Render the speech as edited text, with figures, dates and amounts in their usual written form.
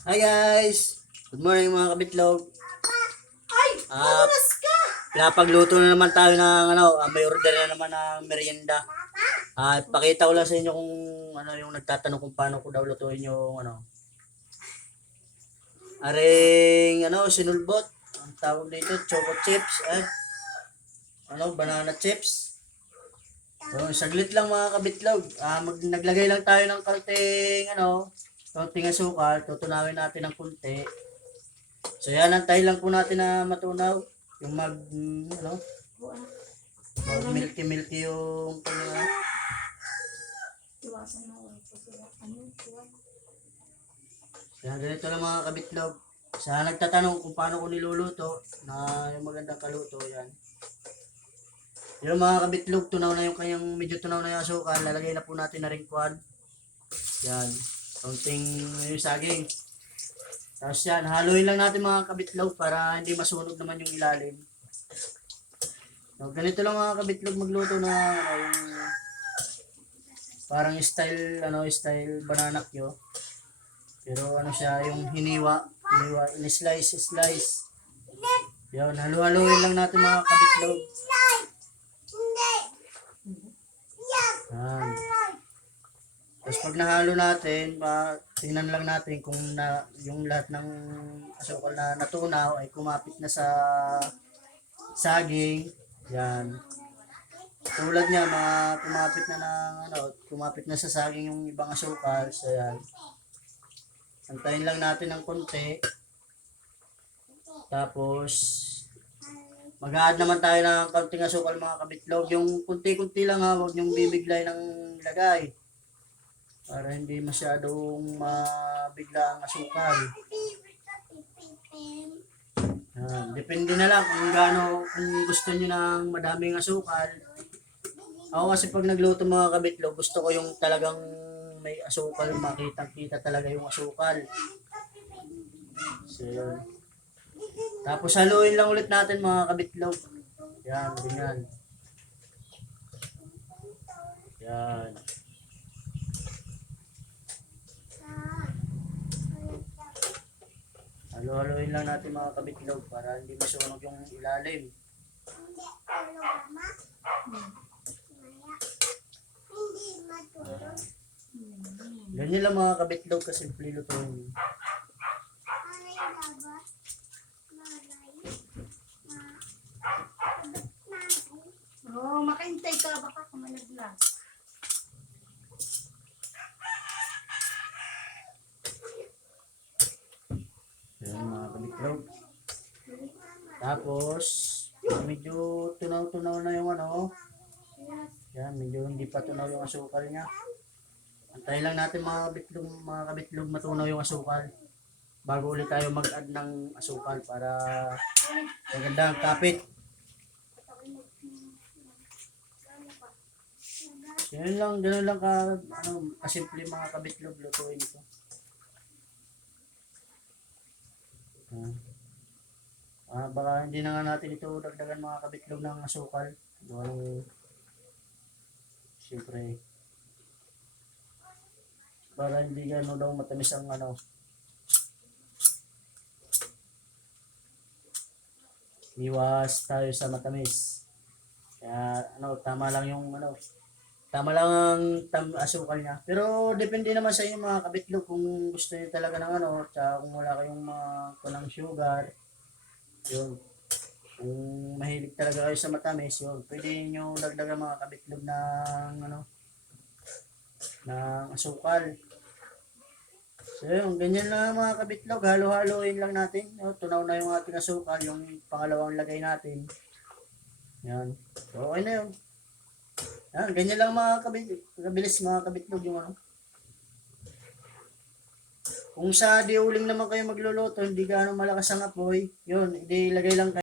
Hi guys! Good morning mga kabitlog. Ay! Ah, Oras ka! pinapagluto na naman tayo ng may order na naman ng merienda. Ipakita ko lang sa inyo kung yung nagtatanong kung paano ko daw lutuin yung aring sinulbot. Ang tawag dito, choco chips, banana chips. So, saglit lang mga kabitlog. Naglagay lang tayo ng kaunting asukal, tutunawin natin ng kunti. So yan, antayin lang po natin na matunaw. Yung milky yung Iwasan mo. Yan, ganito lang mga kabitlog. Sa nagtatanong kung paano ko niluluto, na yung magandang kaluto, yan. Yung mga kabitlog, tunaw na yung kanyang, medyo tunaw na yung asukal, lalagay na po natin na ring kwan. Yan, kaunting yung saging. Tapos yan, haluin lang natin mga kabitlog para hindi masunog naman yung ilalim. So, ganito lang mga kabitlog magluto na yung parang style banana cue. Pero siya, yung hiniwa, slice. Yan, halu-haluin lang natin mga kabitlog. Yan. Tapos pag nahalo natin, tingnan lang natin kung yung lahat ng asukal na natunaw ay kumapit na sa saging. Yan. Tulad niya, kumapit na sa saging yung ibang asukal. So yan. Antayin lang natin ng konti. Tapos, mag-add naman tayo ng kaunting asukal mga kabitlog. Yung kunti-kunti lang huwag yung bibiglay ng ilagay. Para hindi masyadong mabigla ang asukal. Depende na lang kung gusto niyo ng madaming asukal. Ako kasi pag nagluto mga kabitlog, gusto ko yung talagang may asukal, makita talaga yung asukal. So, yun. Tapos haluin lang ulit natin mga kabitlog. Yan, ganyan. Yan. Halo-haloin lang natin mga kabitlog para hindi masunog yung ilalim. Ganyan lang mga kabitlog kasi simple lutuin. Makaintay ka baka kumalaglas. Yan mga kabitlog. Tapos, medyo tunaw-tunaw na yung yan, medyo hindi pa tunaw yung asukal niya. Antayin lang natin mga kabitlog matunaw yung asukal bago ulit tayo mag-add ng asukal para maganda ang kapit. Ganun lang kasimple mga kabitlog lutuin ito. Baka hindi na nga natin ito dagdagan mga kabitlog ng asukal. Siyempre, para hindi gano'n daw matamis ang iwas tayo sa matamis. Kaya tama lang yung tama lang ang asukal niya. Pero depende naman sa inyo mga kabitlog kung gusto niyo talaga ng tsaka kung wala kayong kulang sugar. Yun. Kung mahilig talaga kayo sa matamis, yun. Pwede niyo dagdagan mga kabitlog ng asukal. So yun, ganyan lang mga kabitlog. Halo-haloin lang natin. Tunaw na yung ating asukal, yung pangalawang lagay natin. Yan. So okay na yun. Yan, ganyan lang mga kabilis mga kabitlog yung Kung sa diuling naman kayo magluluto, hindi gaano malakas ang apoy, yun, hindi ilagay lang kayo